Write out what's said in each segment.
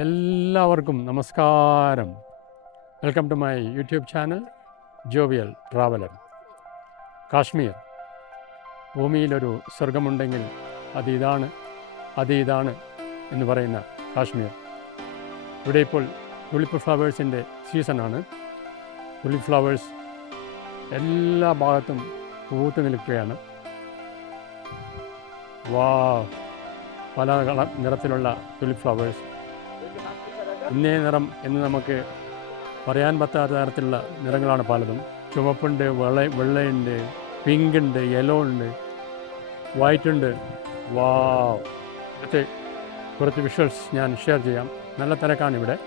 എല്ലാവർക്കും നമസ്കാരം. Welcome to my YouTube channel jovial traveller. Kashmir, ഭൂമിയിലൊരു സ്വർഗമുണ്ടെങ്കിൽ അത് ഇതാണ് എന്ന് പറയുന്ന കാശ്മീർ. ഇവിടെ ഇപ്പോൾ തുലിപ്പ് ഫ്ലവേഴ്സിൻ്റെ സീസണാണ്. തുലിപ്പ് ഫ്ലവേഴ്സ് എല്ലാ ഭാഗത്തും പൂത്ത് നിൽക്കുകയാണ്. പല നിറത്തിലുള്ള തുലിപ്പ് ഫ്ലവേഴ്സ്. ഇന്നേ നിറം എന്ന് നമുക്ക് പറയാൻ പറ്റാത്ത തരത്തിലുള്ള നിറങ്ങളാണ് പലതും. ചുവപ്പുണ്ട്, വെള്ളയുണ്ട്, പിങ്ക് ഉണ്ട്, യെല്ലോ ഉണ്ട്, വൈറ്റ് ഉണ്ട്. ഇവിടുത്തെ കുറച്ച് വിഷ്വൽസ് ഞാൻ ഷെയർ ചെയ്യാം. നല്ല തിരക്കാണ് ഇവിടെ.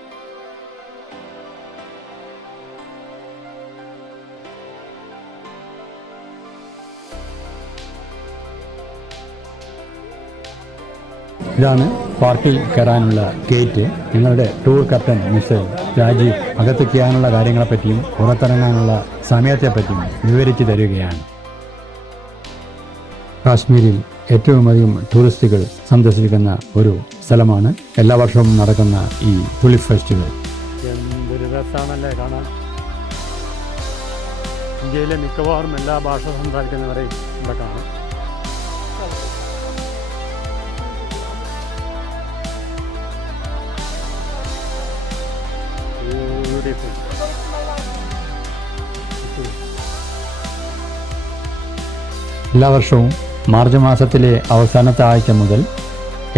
ഇതാണ് പാർക്കിൽ കയറാനുള്ള ഗേറ്റ്. നിങ്ങളുടെ ടൂർ കർട്ടൻ മിസ്റ്റർ രാജീവ് അകത്ത് ചെയ്യാനുള്ള കാര്യങ്ങളെപ്പറ്റിയും പുറത്തിറങ്ങാനുള്ള സമയത്തെപ്പറ്റിയും വിവരിച്ചു തരികയാണ്. കാശ്മീരിൽ ഏറ്റവും അധികം ടൂറിസ്റ്റുകൾ സന്ദർശിക്കുന്ന ഒരു സ്ഥലമാണ് എല്ലാ വർഷവും നടക്കുന്ന ഈ തുലിപ്പ് ഫെസ്റ്റിവൽ. എന്തൊരു രസമാണല്ലേ കാണാൻ. ഇന്ത്യയിലെ മിക്കവാറും എല്ലാ ഭാഷ സംസാരിക്കുന്നവരെയും ഇവിടെ കാണാം. എല്ലാ വർഷവും മാർച്ച് മാസത്തിലെ അവസാനത്തെ ആഴ്ച മുതൽ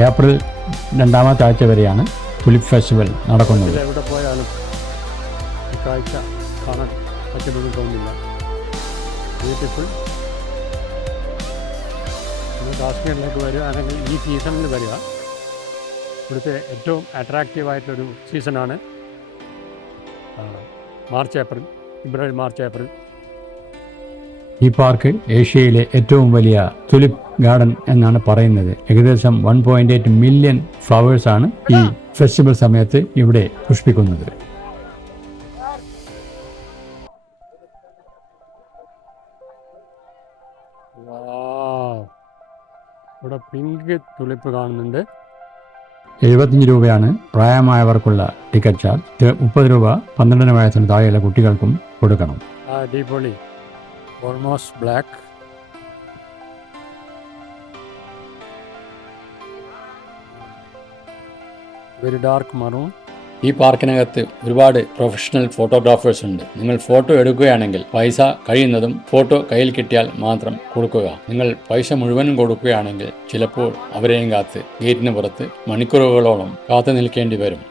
ഏപ്രിൽ 2ാമത്തെ ആഴ്ച വരെയാണ് തുലിപ്പ് ഫെസ്റ്റിവൽ നടക്കുന്നത്. എവിടെ പോയാലും ഈ കാഴ്ച കാണാൻ പറ്റുമെന്ന് തോന്നുന്നില്ല. ബ്യൂട്ടിഫുൾ. കാശ്മീരിലേക്ക് വരികയാണെങ്കിൽ ഈ സീസണിൽ വരിക. ഇവിടുത്തെ ഏറ്റവും അട്രാക്റ്റീവായിട്ടൊരു സീസണാണ് ഫെബ്രുവരി, മാർച്ച്, ഏപ്രിൽ. ഈ പാർക്ക് ഏഷ്യയിലെ ഏറ്റവും വലിയ തുലിപ്പ് ഗാർഡൻ എന്നാണ് പറയുന്നത്. ഏകദേശം 1.8 മില്യൺ ഫ്ലവേഴ്സാണ് ഈ ഫെസ്റ്റിവൽ സമയത്ത് ഇവിടെ പുഷ്പിക്കുന്നത്. ഇവിടെ പിങ്ക് തുലിപ്പ് കാണുന്നുണ്ട്. 75 രൂപയാണ് പ്രായമായവർക്കുള്ള ടിക്കറ്റ് ചാർജ്. 30 രൂപ 12 വയസ്സിന് താഴെയുള്ള കുട്ടികൾക്കും കൊടുക്കണം. അടിപൊളി. Almost black. Very dark maroon. ഈ പാർക്കിനകത്ത് ഒരുപാട് പ്രൊഫഷണൽ ഫോട്ടോഗ്രാഫേഴ്സ് ഉണ്ട്. നിങ്ങൾ ഫോട്ടോ എടുക്കുകയാണെങ്കിൽ പൈസ കഴിയുന്നതും ഫോട്ടോ കയ്യിൽ കിട്ടിയാൽ മാത്രം കൊടുക്കുക. നിങ്ങൾ പൈസ മുഴുവനും കൊടുക്കുകയാണെങ്കിൽ ചിലപ്പോൾ അവരെയും കാത്ത് ഗേറ്റിന് പുറത്ത് മണിക്കൂറുകളോളം കാത്തു നിൽക്കേണ്ടി വരും.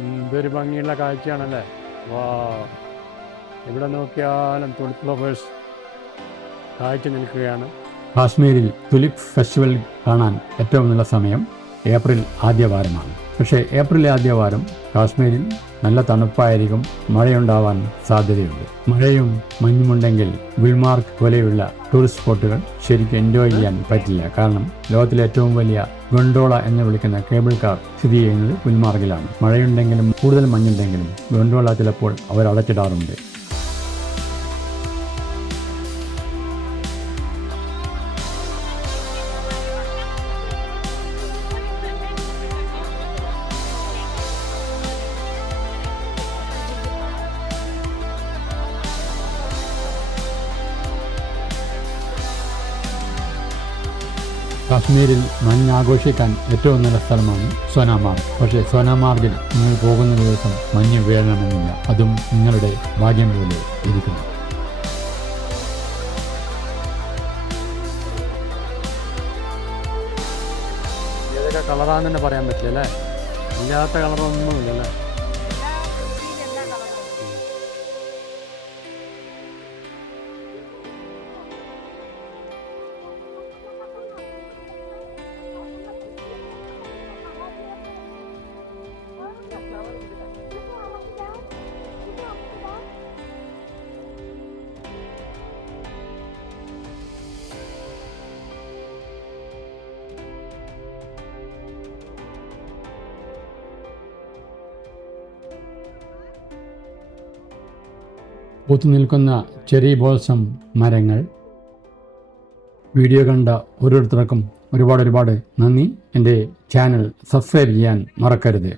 എന്തൊരു ഭംഗിയുള്ള കാഴ്ചയാണല്ലേ. ഇവിടെ നോക്കിയാലും തുലിപ്പ് ഫ്ലവേഴ്സ് കാഴ്ച നിൽക്കുകയാണ്. കാശ്മീരിൽ തുലിപ്പ് ഫെസ്റ്റിവൽ കാണാൻ ഏറ്റവും നല്ല സമയം ഏപ്രിൽ ആദ്യവാരമാണ്. പക്ഷേ ഏപ്രിൽ ആദ്യവാരം കാശ്മീരിൽ നല്ല തണുപ്പായിരിക്കും. മഴയുണ്ടാവാൻ സാധ്യതയുണ്ട്. മഴയും മഞ്ഞുമുണ്ടെങ്കിൽ ഗുൽമാർഗ് പോലെയുള്ള ടൂറിസ്റ്റ് സ്പോട്ടുകൾ ശരിക്കും എൻജോയ് ചെയ്യാൻ പറ്റില്ല. കാരണം ലോകത്തിലെ ഏറ്റവും വലിയ ഗൊണ്ടോള എന്ന് വിളിക്കുന്ന കേബിൾ കാർ സ്ഥിതി ചെയ്യുന്നത് ഗുൽമാർഗിലാണ്. മഴയുണ്ടെങ്കിലും കൂടുതൽ മഞ്ഞുണ്ടെങ്കിലും ഗൊണ്ടോള ചിലപ്പോൾ അവർ അടച്ചിടാറുണ്ട്. കാശ്മീരിൽ മഞ്ഞ് ആഘോഷിക്കാൻ ഏറ്റവും നല്ല സ്ഥലമാണ് സോനാമാർഗ്. പക്ഷേ സോനാമാർഗിൽ നിങ്ങൾ പോകുന്ന ദിവസം മഞ്ഞ് വീഴണമെന്നില്ല. അതും നിങ്ങളുടെ ഭാഗ്യം പോലെ ഇരിക്കുന്നു. ഏതൊക്കെ കളറാണെന്ന് തന്നെ പറയാൻ പറ്റില്ല അല്ലേ. ഇല്ലാത്ത കളറൊന്നുമില്ല അല്ലേ. പൂത്തുനിൽക്കുന്ന ചെറി ബോൾസം മരങ്ങൾ. വീഡിയോ കണ്ട ഓരോരുത്തർക്കും ഒരുപാട് നന്ദി. എൻ്റെ ചാനൽ സബ്സ്ക്രൈബ് ചെയ്യാൻ മറക്കരുത്.